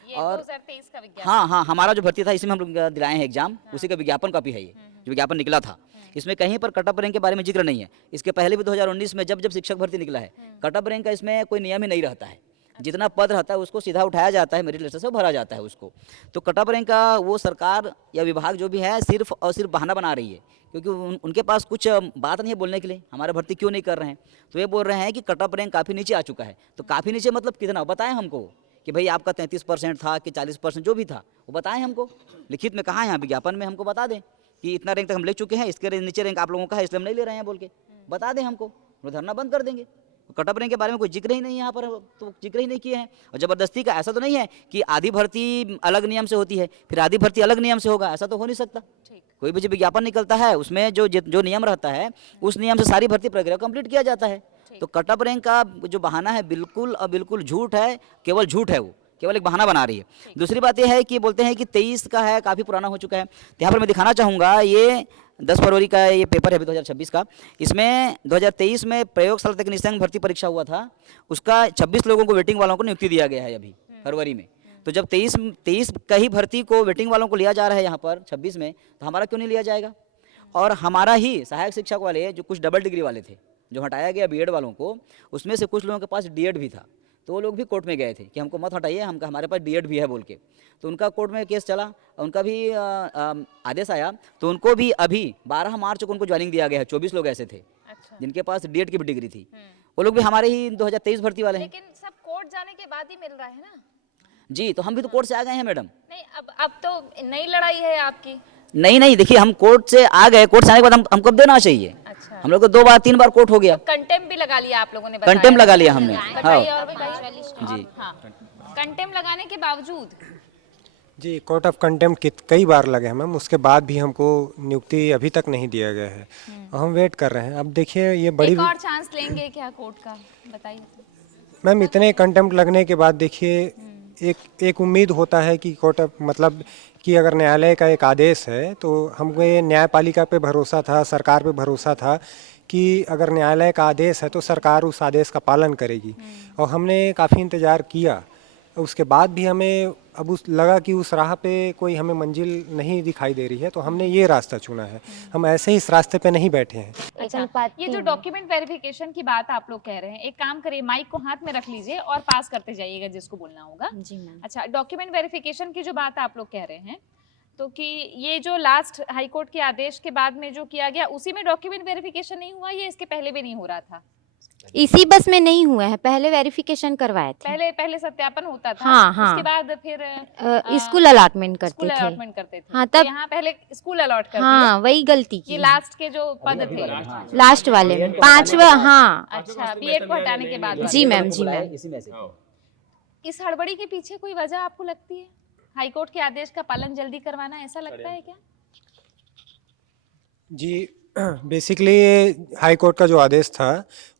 ये और 2023 का विज्ञापन। हाँ, हमारा जो भर्ती था इसमें हम लोग दिलाए हैं एग्जाम, उसी का विज्ञापन कॉपी है ये, जो विज्ञापन निकला था। इसमें कहीं पर कटअप रैंक के बारे में जिक्र नहीं है। इसके पहले भी 2019 में जब शिक्षक भर्ती निकला है, कटअप रैंक का इसमें कोई नियम ही नहीं रहता है। जितना पद रहता है उसको सीधा उठाया जाता है, मेरिट लिस्ट से भरा जाता है उसको। तो कटअप रैंक का वो सरकार या विभाग जो भी है सिर्फ और सिर्फ बहाना बना रही है, क्योंकि उनके पास कुछ बात नहीं है बोलने के लिए, हमारा भर्ती क्यों नहीं कर रहे हैं। तो ये बोल रहे हैं कि कटअप रैंक काफ़ी नीचे आ चुका है। तो काफ़ी नीचे मतलब कितना बताएं हमको कि भाई आपका 33% था कि 40% जो भी था वो बताएं हमको, लिखित में कहाँ, यहाँ विज्ञापन में हमको बता दें कि इतना रैंक तक हम ले चुके हैं, इसके नीचे रैंक आप लोगों का है इसलिए हम नहीं ले रहे हैं बोल के बता दें हमको, वो धरना बंद कर देंगे। कटअप रैंक के बारे में कोई जिक्र ही नहीं है यहाँ पर, तो जिक्र ही नहीं किए हैं। और ज़बरदस्ती का ऐसा तो नहीं है कि आधी भर्ती अलग नियम से होती है फिर आधी भर्ती अलग नियम से होगा, ऐसा तो हो नहीं सकता। कोई भी जो विज्ञापन निकलता है उसमें जो नियम रहता है उस नियम से सारी भर्ती प्रक्रिया कंप्लीट किया जाता है। तो कटअप रैंक का जो बहाना है बिल्कुल और बिल्कुल झूठ है, केवल झूठ है, वो केवल एक बहाना बना रही है। दूसरी बात यह है कि बोलते हैं कि 23 का है, काफ़ी पुराना हो चुका है। तो यहाँ पर मैं दिखाना चाहूँगा, ये 10 फरवरी का ये पेपर है अभी 2026 का। इसमें 2023 में प्रयोगशाला तकनीशियन भर्ती परीक्षा हुआ था, उसका 26 लोगों को वेटिंग वालों को नियुक्ति दिया गया है अभी फरवरी में। तो जब 23 का ही भर्ती को वेटिंग वालों को लिया जा रहा है यहाँ पर 26 में, तो हमारा क्यों नहीं लिया जाएगा। और हमारा ही सहायक शिक्षक वाले जो कुछ डबल डिग्री वाले थे, जो हटाया गया बीएड वालों को, उसमें से कुछ लोगों के पास डीएड भी था। तो वो लोग भी कोर्ट में गए थे कि हमको मत हटाइए, हमारे पास डीएड भी है बोल के। तो उनका कोर्ट में केस चला, उनका भी आदेश आया, तो उनको भी अभी 12 मार्च को उनको ज्वाइनिंग दिया गया है। 24 लोग ऐसे थे अच्छा। जिनके पास डीएड की भी डिग्री थी, वो लोग भी हमारे ही 2023 भर्ती वाले हैं। लेकिन सब कोर्ट जाने के बाद ही मिल रहा है ना जी, तो हम भी तो कोर्ट से आ गए हैं मैडम। नहीं, अब तो नई लड़ाई है आपकी। नहीं, देखिए हम कोर्ट से आ गए, कोर्ट से आने के बाद हम कब देना चाहिए। अच्छा, हम लोग को 2 बार 3 बार कोर्ट हो गया, कंटेम्प भी लगा लिया आप लोगों ने, कंटेम्प लगा लिया हमने। बताइए हाँ और बताइए। जी, हाँ, कंटेम्प लगाने के बावजूद जी कोर्ट ऑफ कंटेम्प्ट कई बार लगे हैं मैम, उसके बाद भी हमको नियुक्ति अभी तक नहीं दिया गया है। हम वेट कर रहे हैं। अब देखिए ये बड़ी एक और चांस लेंगे क्या कोर्ट का, बताइए। मैम इतने कंटेम्प्ट लगने के बाद देखिए एक उम्मीद होता है कि कोर्ट ऑफ मतलब कि अगर न्यायालय का एक आदेश है तो हमको ये न्यायपालिका पे भरोसा था, सरकार पे भरोसा था कि अगर न्यायालय का आदेश है तो सरकार उस आदेश का पालन करेगी। और हमने काफ़ी इंतज़ार किया, उसके बाद भी हमें अब लगा कि उस राह पे कोई हमें मंजिल नहीं दिखाई दे रही है, तो हमने ये रास्ता चुना है। हम ऐसे ही इस रास्ते पे नहीं बैठे हैं। अच्छा, ये जो डॉक्यूमेंट वेरिफिकेशन की बात आप लोग कह रहे हैं, एक काम करिए, माइक को हाथ में रख लीजिए और पास करते जाइएगा जिसको बोलना होगा। जी मैम। अच्छा, डॉक्यूमेंट वेरिफिकेशन की जो बात आप लोग कह रहे हैं, तो कि ये जो लास्ट हाई कोर्ट के आदेश के बाद में जो किया गया उसी में डॉक्यूमेंट वेरिफिकेशन नहीं हुआ, ये इसके पहले भी नहीं हो रहा था? इसी बस में नहीं हुआ है, पहले वेरिफिकेशन करवाए थे। पहले सत्यापन होता था। हाँ। उसके बाद फिर स्कूल अलॉटमेंट करते स्कूल थे। अलॉटमेंट करते थे। हाँ, तो तब यहाँ पहले स्कूल अलॉट कर हाँ वही गलती ये की लास्ट के जो पद थे। लास्ट वाले में 5वां। हाँ अच्छा, बीएड को हटाने के बाद जी मैम, जी मैम। इसी में से इस हड़बड़ी के पीछे कोई वजह आपको लगती है? हाईकोर्ट के आदेश का पालन जल्दी करवाना, ऐसा लगता है क्या? जी बेसिकली हाई कोर्ट का जो आदेश था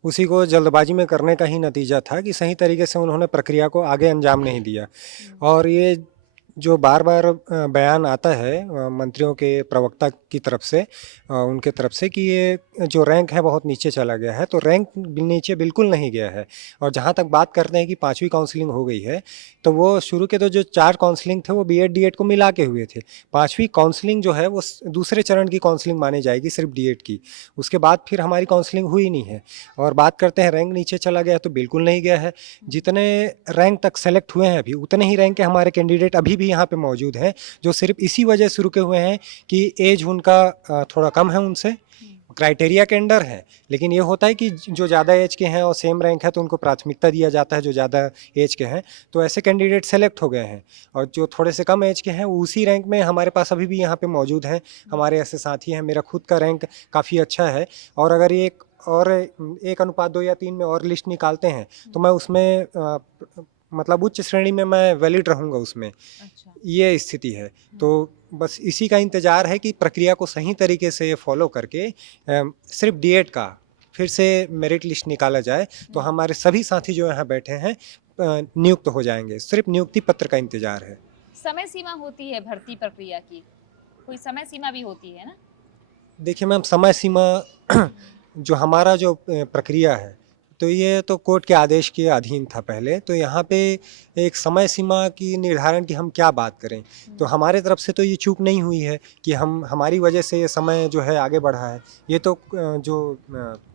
उसी को जल्दबाजी में करने का ही नतीजा था कि सही तरीके से उन्होंने प्रक्रिया को आगे अंजाम नहीं दिया। और ये जो बार बार बयान आता है मंत्रियों के प्रवक्ता की तरफ से, उनके तरफ से कि ये जो रैंक है बहुत नीचे चला गया है, तो रैंक नीचे बिल्कुल नहीं गया है। और जहाँ तक बात करते हैं कि 5वीं काउंसलिंग हो गई है, तो वो शुरू के तो जो 4 काउंसलिंग थे वो बीएड डीएड को मिला के हुए थे। 5वीं काउंसलिंग जो है वो दूसरे चरण की काउंसलिंग मानी जाएगी, सिर्फ डीएड की। उसके बाद फिर हमारी काउंसलिंग हुई नहीं है। और बात करते हैं रैंक नीचे चला गया, तो बिल्कुल नहीं गया है। जितने रैंक तक सेलेक्ट हुए हैं अभी, उतने ही रैंक के हमारे कैंडिडेट अभी भी यहाँ पे मौजूद हैं, जो सिर्फ इसी वजह से रुके हुए हैं कि एज उनका थोड़ा कम है उनसे, क्राइटेरिया के अंडर है। लेकिन ये होता है कि जो ज़्यादा एज के हैं और सेम रैंक है तो उनको प्राथमिकता दिया जाता है जो ज़्यादा एज के हैं, तो ऐसे कैंडिडेट सेलेक्ट हो गए हैं। और जो थोड़े से कम एज के हैं उसी रैंक में हमारे पास अभी भी यहाँ पे मौजूद हैं। हमारे ऐसे साथी हैं, मेरा खुद का रैंक काफ़ी अच्छा है। और अगर ये एक अनुपात 2 या 3 में और लिस्ट निकालते हैं तो मैं उसमें मतलब उच्च श्रेणी में मैं वैलिड रहूँगा उसमें। अच्छा। ये स्थिति है। तो बस इसी का इंतज़ार है कि प्रक्रिया को सही तरीके से फॉलो करके सिर्फ डीएड का फिर से मेरिट लिस्ट निकाला जाए, तो हमारे सभी साथी जो यहाँ बैठे हैं नियुक्त हो जाएंगे। सिर्फ नियुक्ति पत्र का इंतज़ार है। समय सीमा होती है भर्ती प्रक्रिया की, कोई समय सीमा भी होती है ना? देखिए मैम, समय सीमा जो हमारा जो प्रक्रिया है, तो ये तो कोर्ट के आदेश के अधीन था पहले। तो यहाँ पे एक समय सीमा की निर्धारण की हम क्या बात करें, तो हमारे तरफ से तो ये चूक नहीं हुई है कि हमारी वजह से ये समय जो है आगे बढ़ा है। ये तो जो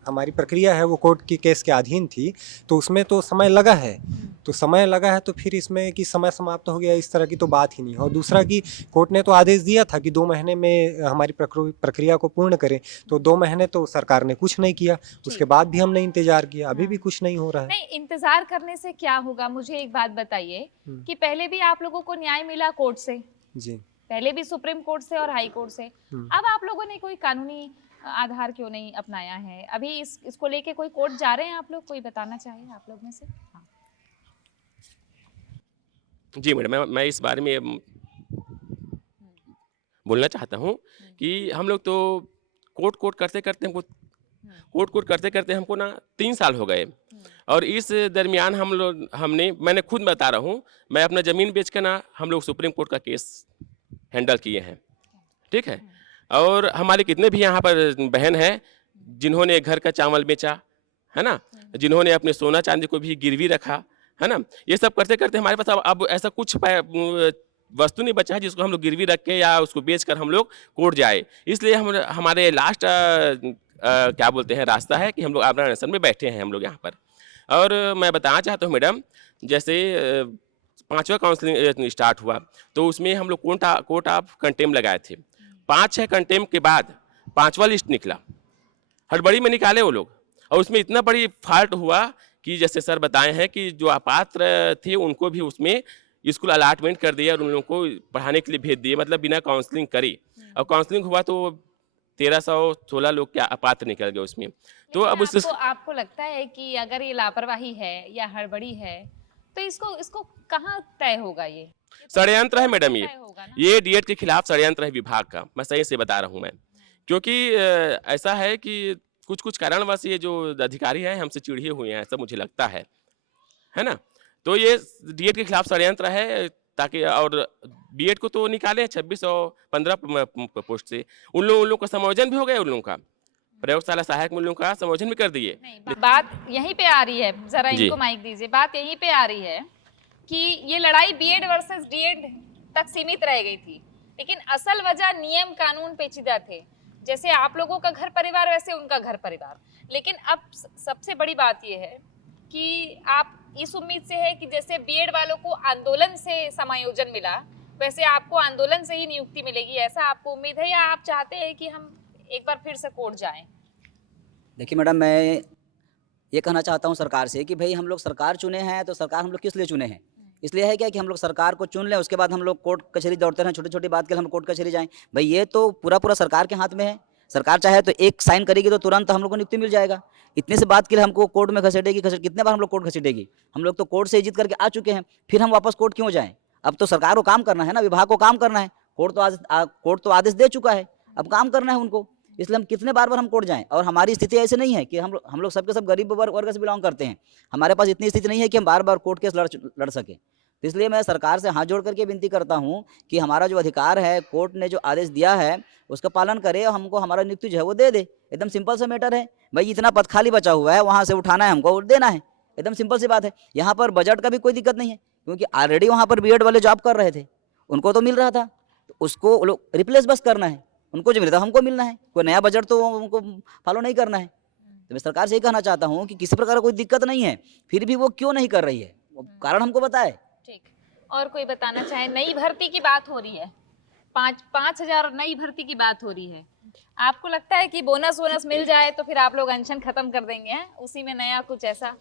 हमारी प्रक्रिया है वो कोर्ट की केस के अधीन थी, तो उसमें तो समय लगा है। तो समय लगा है तो फिर इसमें कि समय समाप्त हो गया, इस तरह की तो बात ही नहीं। और दूसरा कि कोर्ट ने तो आदेश दिया था कि 2 महीने में हमारी प्रक्रिया को पूर्ण करें, तो 2 महीने तो सरकार ने कुछ नहीं किया। उसके बाद भी हमने इंतजार किया, अभी भी कुछ नहीं हो रहा है। नहीं, इंतजार करने से क्या होगा? मुझे एक बात बताइए कि पहले भी आप लोगों को न्याय मिला कोर्ट से, जी पहले भी सुप्रीम कोर्ट से और हाई कोर्ट से। अब आप लोगों ने कोई कानूनी आधार क्यों नहीं अपनाया है? अभी इसको लेके कोई कोर्ट जा रहे हैं आप लोग? कोई बताना चाहिए आप लोग में से? हाँ। जी मैडम, मैं इस बारे में बोलना चाहता हूँ कि हम लोग तो कोर्ट करते करते हमको ना 3 साल हो गए। और इस दरमियान मैंने खुद बता रहा हूँ, मैं अपना ज़मीन बेच कर ना हम लोग सुप्रीम कोर्ट का केस हैंडल किए हैं, ठीक है। और हमारे कितने भी यहाँ पर बहन हैं जिन्होंने घर का चावल बेचा है ना, जिन्होंने अपने सोना चांदी को भी गिरवी रखा है ना। ये सब करते करते हमारे पास अब ऐसा कुछ वस्तु नहीं बचा है जिसको हम लोग गिरवी रख के या उसको बेचकर हम लोग कोर्ट जाए। इसलिए हमारे लास्ट क्या बोलते हैं रास्ता है कि हम लोग आमरण अनशन में बैठे हैं हम लोग यहाँ पर। और मैं बताना चाहता हूँ मैडम, जैसे 5वां काउंसलिंग स्टार्ट हुआ तो उसमें हम लोग कोर्ट ऑफ कंटेम लगाए थे। 5-6 कंटेम के बाद 5वां लिस्ट निकला, हड़बड़ी में निकाले वो लोग। और उसमें इतना बड़ी फॉल्ट हुआ कि जैसे सर बताए हैं कि जो अपात्र थे उनको भी उसमें स्कूल अलाटमेंट कर दिया और उन लोगों को पढ़ाने के लिए भेज दिए, मतलब बिना काउंसलिंग करी। और काउंसलिंग हुआ तो 1316 लोग क्या अपात्र निकल गए उसमें। तो अब आपको लगता है कि अगर ये लापरवाही है या हड़बड़ी है तो इसको कहाँ तय होगा? ये षड्यंत्र है मैडम, ये डीएड के खिलाफ षड्यंत्र है विभाग का, मैं सही से बता रहा हूँ मैं। क्योंकि ऐसा है कि कुछ कारणवश ये जो अधिकारी हैं हमसे चिढ़े हुए हैं, ऐसा मुझे लगता है ना। तो ये डीएड के खिलाफ षड्यंत्र है ताकि, और बीएड को तो निकाले 2615 पोस्ट से, उन लोगों का समायोजन भी हो गया, उन लोगों का प्रयोगशाला सहायक मूल्यों का समायोजन भी कर दिए। बात यहीं पे आ रही है, जरा इनको माइक दीजिए। बात यहीं पे आ रही है कि ये लड़ाई बीएड वर्सेस डीएड तक सीमित रह गई थी, लेकिन असल वजह नियम कानून पेचीदा थे। जैसे आप लोगों का घर परिवार वैसे उनका घर परिवार। लेकिन अब सबसे बड़ी बात यह है कि आप इस उम्मीद से है कि जैसे बीएड वालों को आंदोलन से समायोजन मिला, वैसे आपको आंदोलन से ही नियुक्ति मिलेगी, ऐसा आपको उम्मीद है, या आप चाहते हैं कि हम एक बार फिर से कोर्ट जाएं? देखिए मैडम, मैं ये कहना चाहता हूँ सरकार से कि भाई हम लोग सरकार चुने हैं, तो सरकार हम लोग किस लिए चुने हैं? इसलिए है क्या कि हम लोग सरकार को चुन लें, उसके बाद हम लोग कोर्ट कचहरी दौड़ते रहें, छोटी छोटी बात के लिए हम कोर्ट कचहरी जाएं। भाई ये तो पूरा सरकार के हाथ में है। सरकार चाहे तो एक साइन करेगी तो तुरंत हम लोग को नियुक्ति मिल जाएगा। इतने से बात के लिए हमको कोर्ट में घसीटेगी, कितने बार हम लोग कोर्ट घसीटेगी? हम लोग तो कोर्ट से जीत करके आ चुके हैं, फिर हम वापस कोर्ट क्यों जाएं? अब तो सरकार को काम करना है ना, विभाग को काम करना है। कोर्ट तो आदेश दे चुका है, अब काम करना है उनको। इसलिए हम कितने बार हम कोर्ट जाएं। और हमारी स्थिति ऐसे नहीं है कि हम लोग सबके सब गरीब वर्ग से बिलोंग करते हैं। हमारे पास इतनी स्थिति नहीं है कि हम बार बार कोर्ट केस लड़ सकें। तो इसलिए मैं सरकार से हाथ जोड़ करके विनती करता हूं कि हमारा जो अधिकार है, कोर्ट ने जो आदेश दिया है उसका पालन करे और हमको हमारा नियुक्ति जो है वो दे दे। एकदम सिंपल सा मैटर है भाई, इतना पद खाली बचा हुआ है, वहाँ से उठाना है हमको और देना है, एकदम सिंपल सी बात है। यहाँ पर बजट का भी कोई दिक्कत नहीं है, क्योंकि ऑलरेडी वहाँ पर बीएड वाले जॉब कर रहे थे, उनको तो मिल रहा था, तो उसको लोग रिप्लेस बस करना है। उनको जो मिलता है हमको मिलना है, कोई नया बजट तो उनको फॉलो नहीं करना है। तो मैं सरकार से यही कहना चाहता हूँ कि किसी प्रकार का कोई दिक्कत नहीं है, फिर भी वो क्यों नहीं कर रही है, वो कारण हमको बताए। ठीक, और कोई बताना चाहे? नई भर्ती की बात हो रही है, 5,000 नई भर्ती की बात हो रही है। आपको लगता है कि बोनस वोनस मिल जाए तो फिर आप लोग अनशन खत्म कर देंगे हैं? उसी में नया कुछ ऐसा?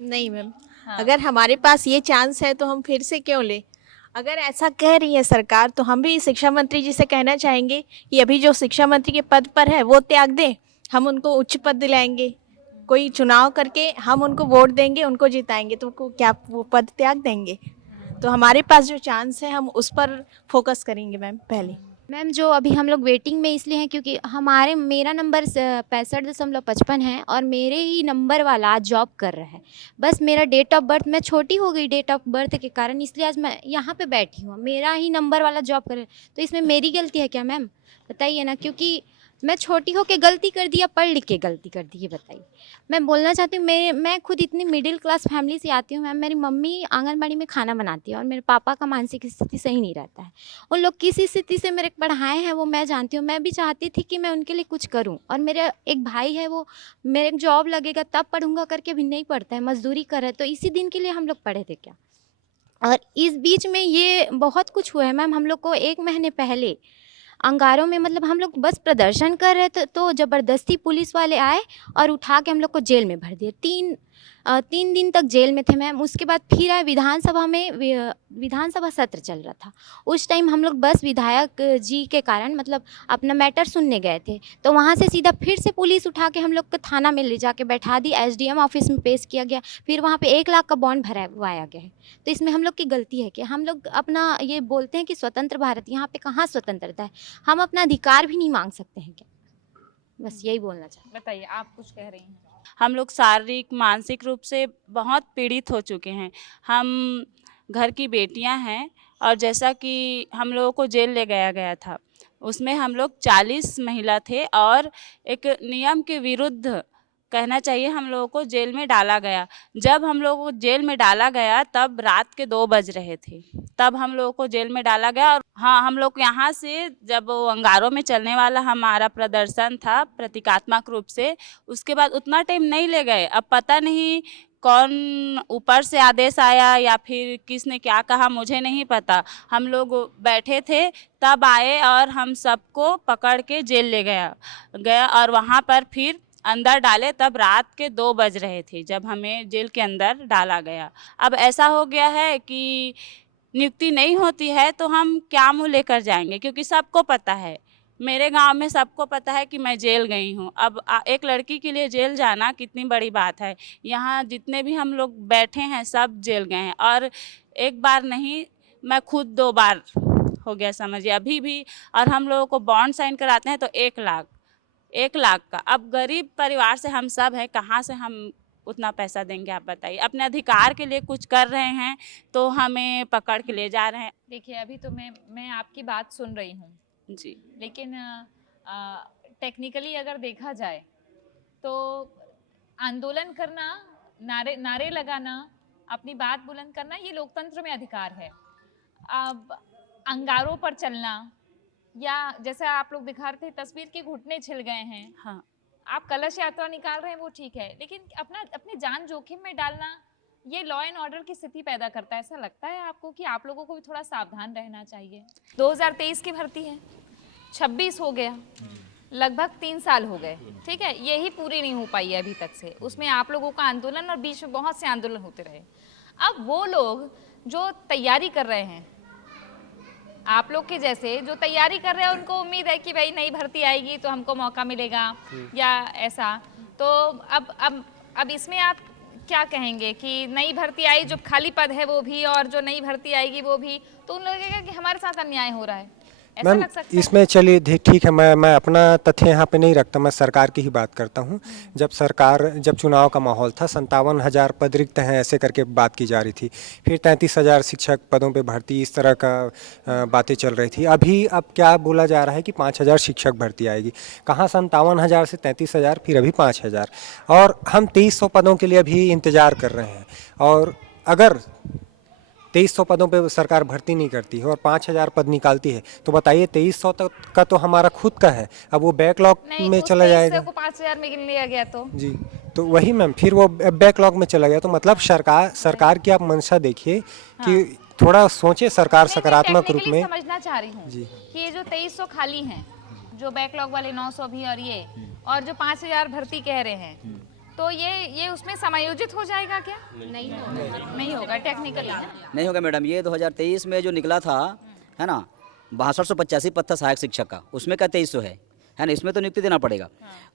नहीं मैम, हाँ। अगर हमारे पास ये चांस है तो हम फिर से क्यों ले। अगर ऐसा कह रही है सरकार तो हम भी शिक्षा मंत्री जी से कहना चाहेंगे कि अभी जो शिक्षा मंत्री के पद पर है वो त्याग दें, हम उनको उच्च पद दिलाएंगे। कोई चुनाव करके हम उनको वोट देंगे, उनको जिताएंगे, तो उनको क्या वो पद त्याग देंगे? तो हमारे पास जो चांस है हम उस पर फोकस करेंगे मैम पहले। मैम जो अभी हम लोग वेटिंग में इसलिए हैं क्योंकि मेरा नंबर 65.55 है और मेरे ही नंबर वाला आज जॉब कर रहा है। बस मेरा डेट ऑफ बर्थ, मैं छोटी हो गई डेट ऑफ बर्थ के कारण, इसलिए आज मैं यहाँ पे बैठी हूँ। मेरा ही नंबर वाला जॉब कर रहा है, तो इसमें मेरी गलती है क्या मैम? बताइए ना, क्योंकि मैं छोटी हो के गलती कर दी या पढ़ लिख के गलती कर दी, ये बताइए। मैं बोलना चाहती हूँ, मैं खुद इतनी मिडिल क्लास फैमिली से आती हूँ मैम। मेरी मम्मी आंगनबाड़ी में खाना बनाती है और मेरे पापा का मानसिक स्थिति सही नहीं रहता है। उन लोग किस स्थिति से मेरे पढ़ाए हैं वो मैं जानती हूँ। मैं भी चाहती थी कि मैं उनके लिए कुछ करूँ, और मेरा एक भाई है, वो मेरे जॉब लगेगा तब पढ़ूंगा करके भी नहीं पढ़ता है, मजदूरी कर रहा है। तो इसी दिन के लिए हम लोग पढ़े थे क्या? और इस बीच में ये बहुत कुछ हुआ है मैम। हम लोग को 1 महीने पहले अंगारों में, मतलब हम लोग बस प्रदर्शन कर रहे थे तो ज़बरदस्ती पुलिस वाले आए और उठा के हम लोग को जेल में भर दिए। 3 दिन तक जेल में थे मैम। उसके बाद फिर आए विधानसभा में, विधानसभा सत्र चल रहा था उस टाइम। हम लोग बस विधायक जी के कारण मतलब अपना मैटर सुनने गए थे, तो वहाँ से सीधा फिर से पुलिस उठा के हम लोग को थाना में ले जाके बैठा दी, एसडीएम ऑफिस में पेश किया गया। फिर वहाँ पे 1 लाख का बॉन्ड भरवाया गया है। तो इसमें हम लोग की गलती है कि हम लोग अपना ये बोलते हैं कि स्वतंत्र भारत, यहाँ पे कहाँ स्वतंत्रता है? हम अपना अधिकार भी नहीं मांग सकते हैं क्या? बस यही बोलना चाहते। बताइए, आप कुछ कह रही हैं? हम लोग शारीरिक मानसिक रूप से बहुत पीड़ित हो चुके हैं। हम घर की बेटियां हैं, और जैसा कि हम लोगों को जेल ले गया था, उसमें हम लोग 40 महिला थे और एक नियम के विरुद्ध कहना चाहिए हम लोगों को जेल में डाला गया। जब हम लोगों को जेल में डाला गया तब रात के 2 बज रहे थे, तब हम लोगों को जेल में डाला गया। और हाँ, हम लोग यहाँ से जब वो अंगारों में चलने वाला हमारा प्रदर्शन था प्रतीकात्मक रूप से, उसके बाद उतना टाइम नहीं ले गए। अब पता नहीं कौन ऊपर से आदेश आया या फिर किसने क्या कहा, मुझे नहीं पता। हम लोग बैठे थे तब आए और हम सबको पकड़ के जेल ले गया और वहाँ पर फिर अंदर डाले। तब रात के 2 बज रहे थे जब हमें जेल के अंदर डाला गया। अब ऐसा हो गया है कि नियुक्ति नहीं होती है तो हम क्या मुँह लेकर जाएंगे, क्योंकि सबको पता है, मेरे गांव में सबको पता है कि मैं जेल गई हूं। अब एक लड़की के लिए जेल जाना कितनी बड़ी बात है। यहाँ जितने भी हम लोग बैठे हैं सब जेल गए हैं, और एक बार नहीं, मैं खुद 2 बार हो गया समझिए अभी भी। और हम लोगों को बॉन्ड साइन कराते हैं तो 1 लाख का। अब गरीब परिवार से हम सब हैं, कहाँ से हम उतना पैसा देंगे आप बताइए? अपने अधिकार के लिए कुछ कर रहे हैं तो हमें पकड़ के ले जा रहे हैं। देखिए, अभी तो मैं आपकी बात सुन रही हूँ जी, लेकिन टेक्निकली अगर देखा जाए तो आंदोलन करना, नारे लगाना, अपनी बात बुलंद करना, ये लोकतंत्र में अधिकार है। अब अंगारों पर चलना, या जैसे आप लोग दिखा रहे थे तस्वीर के घुटने छिल गए हैं, हाँ, आप कलश यात्रा निकाल रहे हैं, वो ठीक है, लेकिन अपनी जान जोखिम में डालना, ये लॉ एंड ऑर्डर की स्थिति पैदा करता है। ऐसा लगता है आपको कि आप लोगों को भी थोड़ा सावधान रहना चाहिए? 2023 की भर्ती है, 26 हो गया, लगभग 3 साल हो गए, ठीक है, यही पूरी नहीं हो पाई है अभी तक से। उसमें आप लोगों का आंदोलन और बीच में बहुत से आंदोलन होते रहे। अब वो लोग जो तैयारी कर रहे हैं, आप लोग के जैसे जो तैयारी कर रहे हैं, उनको उम्मीद है कि भाई नई भर्ती आएगी तो हमको मौका मिलेगा या ऐसा। तो अब इसमें आप क्या कहेंगे कि नई भर्ती आई, जो खाली पद है वो भी, और जो नई भर्ती आएगी वो भी, तो उन लोगों लगेगा कि हमारे साथ अन्याय हो रहा है, ऐसा मैम लग सकता है? इसमें चलिए ठीक है, मैं अपना तथ्य यहाँ पे नहीं रखता, मैं सरकार की ही बात करता हूँ। जब चुनाव का माहौल था 57,000 पद रिक्त हैं ऐसे करके बात की जा रही थी, फिर 33,000 शिक्षक पदों पे भर्ती, इस तरह का बातें चल रही थी। अब क्या बोला जा रहा है कि 5,000 शिक्षक भर्ती आएगी। कहाँ 57,000 से 33,000, फिर अभी 5,000, और हम 2300 पदों के लिए अभी इंतज़ार कर रहे हैं। और अगर 2300 पदों पे सरकार भर्ती नहीं करती है और 5,000 पद निकालती है, तो बताइए 2300 तक का तो हमारा खुद का है, अब वो बैकलॉग नहीं, में उस चला 2300 जाएगा को 5,000 में गिन लिया गया तो जी। तो वही मैम, फिर वो बैकलॉग में चला गया, तो मतलब सरकार की आप मंशा देखिए कि थोड़ा सोचे सरकार नहीं, मैं सकारात्मक रूप technically में। समझना चाह रही हूँ जी। कि ये जो 2300 खाली हैं, जो बैकलॉग वाले 900 भी, और ये और जो 5,000 भर्ती कह रहे हैं, तो ये उसमें समायोजित हो जाएगा क्या? नहीं होगा टेक्निकली। नहीं होगा मैडम, ये 2023 में जो निकला था, है ना, 6285 पद था सहायक शिक्षक का, उसमें का 2300 है ना, इसमें तो नियुक्ति देना पड़ेगा।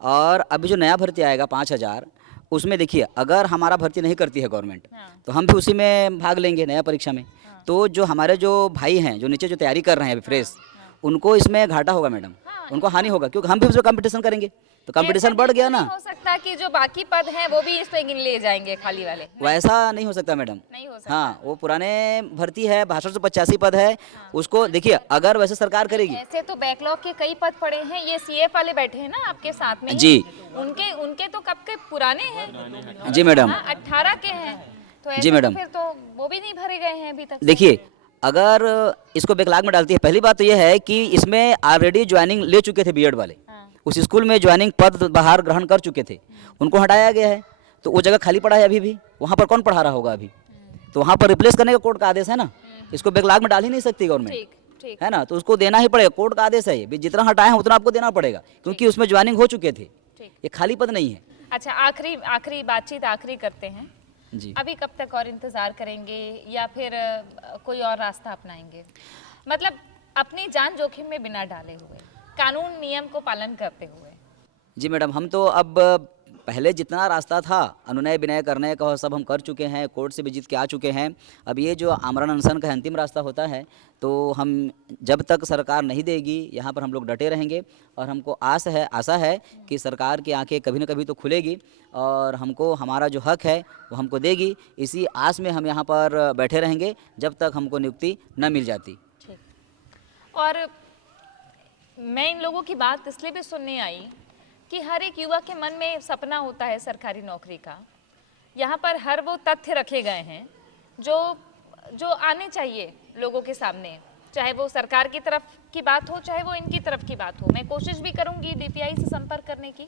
और अभी जो नया भर्ती आएगा 5,000, उसमें देखिए अगर हमारा भर्ती नहीं करती है गवर्नमेंट, तो हम भी उसी में भाग लेंगे नया परीक्षा में। तो जो हमारे जो भाई हैं जो नीचे जो तैयारी कर रहे हैं अभी फ्रेश, उनको इसमें घाटा होगा मैडम, उनको हानि होगा, क्योंकि हम भी उसमें कंपटीशन करेंगे, तो कंपटीशन बढ़ गया ना। हो सकता कि जो बाकी पद हैं वो भी इस पे गिन लिए जाएंगे खाली वाले? वैसा नहीं हो सकता मैडम, नहीं हो सकता। हाँ, वो पुराने भर्ती है, 6285 पद है, उसको देखिए अगर वैसे सरकार करेगी। ऐसे तो बैकलॉग के कई पद पड़े हैं, ये सीएफ वाले बैठे हैं ना आपके साथ में जी। उनके तो कब के पुराने हैं। जी मैडम। 18 के हैं, तो ऐसे जी मैडम। तो फिर तो वो भी नहीं भरे गए हैं अभी तक। देखिए अगर इसको बैकलॉग में डालती है, पहली बात तो ये है कि इसमें ऑलरेडी ज्वाइनिंग ले चुके थे बीएड वाले, उस स्कूल में ज्वाइनिंग पद बाहर ग्रहण कर चुके थे, उनको हटाया गया है, तो वो जगह खाली पड़ा है अभी भी, वहाँ पर कौन पढ़ा रहा होगा अभी, तो वहाँ पर रिप्लेस करने का कोर्ट का आदेश है ना, इसको बैकलॉग में डाल ही नहीं सकती गवर्नमेंट, ठीक। है ना, तो उसको देना ही पड़ेगा, कोर्ट का आदेश है ये, जितना हटाए हैं उतना आपको देना पड़ेगा, क्योंकि उसमें ज्वाइनिंग हो चुके थे, ये खाली पद नहीं है। अच्छा, आखिरी बातचीत आखिरी करते हैं जी। अभी कब तक और इंतजार करेंगे या फिर कोई और रास्ता अपनाएंगे? मतलब अपनी जान जोखिम में बिना डाले हुए, कानून नियम को पालन करते हुए। जी मैडम, हम तो अब पहले जितना रास्ता था अनुनय विनय करने का सब हम कर चुके हैं, कोर्ट से भी जीत के आ चुके हैं। अब ये जो आमरण अनशन का अंतिम रास्ता होता है, तो हम जब तक सरकार नहीं देगी यहाँ पर हम लोग डटे रहेंगे, और हमको आशा है कि सरकार की आंखें कभी न कभी तो खुलेगी और हमको हमारा जो हक है वो हमको देगी। इसी आस में हम यहाँ पर बैठे रहेंगे जब तक हमको नियुक्ति न मिल जाती। और मैं इन लोगों की बात इसलिए भी सुनने आई कि हर एक युवा के मन में सपना होता है सरकारी नौकरी का। यहाँ पर हर वो तथ्य रखे गए हैं जो आने चाहिए लोगों के सामने, चाहे वो सरकार की तरफ की बात हो, चाहे वो इनकी तरफ की बात हो। मैं कोशिश भी करूँगी डीपीआई से संपर्क करने की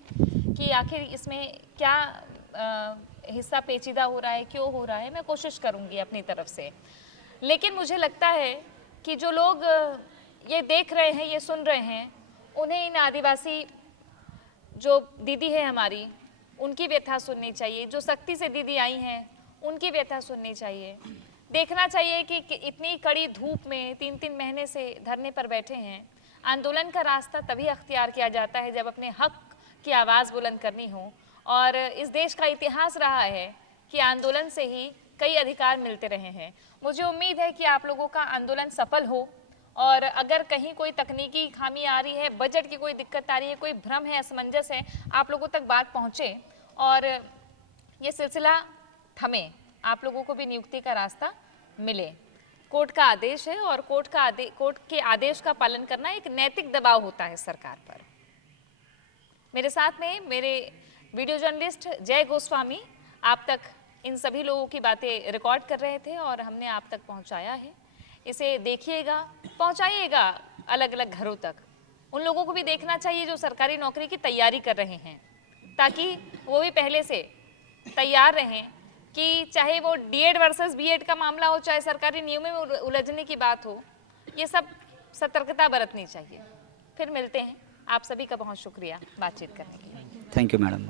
कि आखिर इसमें क्या हिस्सा पेचीदा हो रहा है, क्यों हो रहा है, मैं कोशिश करूँगी अपनी तरफ से। लेकिन मुझे लगता है कि जो लोग ये देख रहे हैं, ये सुन रहे हैं, उन्हें इन आदिवासी जो दीदी है हमारी, उनकी व्यथा सुननी चाहिए। जो सख्ती से दीदी आई हैं उनकी व्यथा सुननी चाहिए। देखना चाहिए कि इतनी कड़ी धूप में 3-3 महीने से धरने पर बैठे हैं। आंदोलन का रास्ता तभी अख्तियार किया जाता है जब अपने हक की आवाज़ बुलंद करनी हो, और इस देश का इतिहास रहा है कि आंदोलन से ही कई अधिकार मिलते रहे हैं। मुझे उम्मीद है कि आप लोगों का आंदोलन सफल हो, और अगर कहीं कोई तकनीकी खामी आ रही है, बजट की कोई दिक्कत आ रही है, कोई भ्रम है, असमंजस है, आप लोगों तक बात पहुँचे और ये सिलसिला थमे, आप लोगों को भी नियुक्ति का रास्ता मिले। कोर्ट का आदेश है और कोर्ट के आदेश का पालन करना एक नैतिक दबाव होता है सरकार पर। मेरे साथ में मेरे वीडियो जर्नलिस्ट जय गोस्वामी आप तक इन सभी लोगों की बातें रिकॉर्ड कर रहे थे और हमने आप तक पहुंचाया है। इसे देखिएगा, पहुंचाइएगा अलग अलग घरों तक। उन लोगों को भी देखना चाहिए जो सरकारी नौकरी की तैयारी कर रहे हैं, ताकि वो भी पहले से तैयार रहें कि चाहे वो डीएड वर्सेस बीएड का मामला हो, चाहे सरकारी नियमों में उलझने की बात हो, ये सब सतर्कता बरतनी चाहिए। फिर मिलते हैं। आप सभी का बहुत शुक्रिया बातचीत करने के लिए। Thank you madam.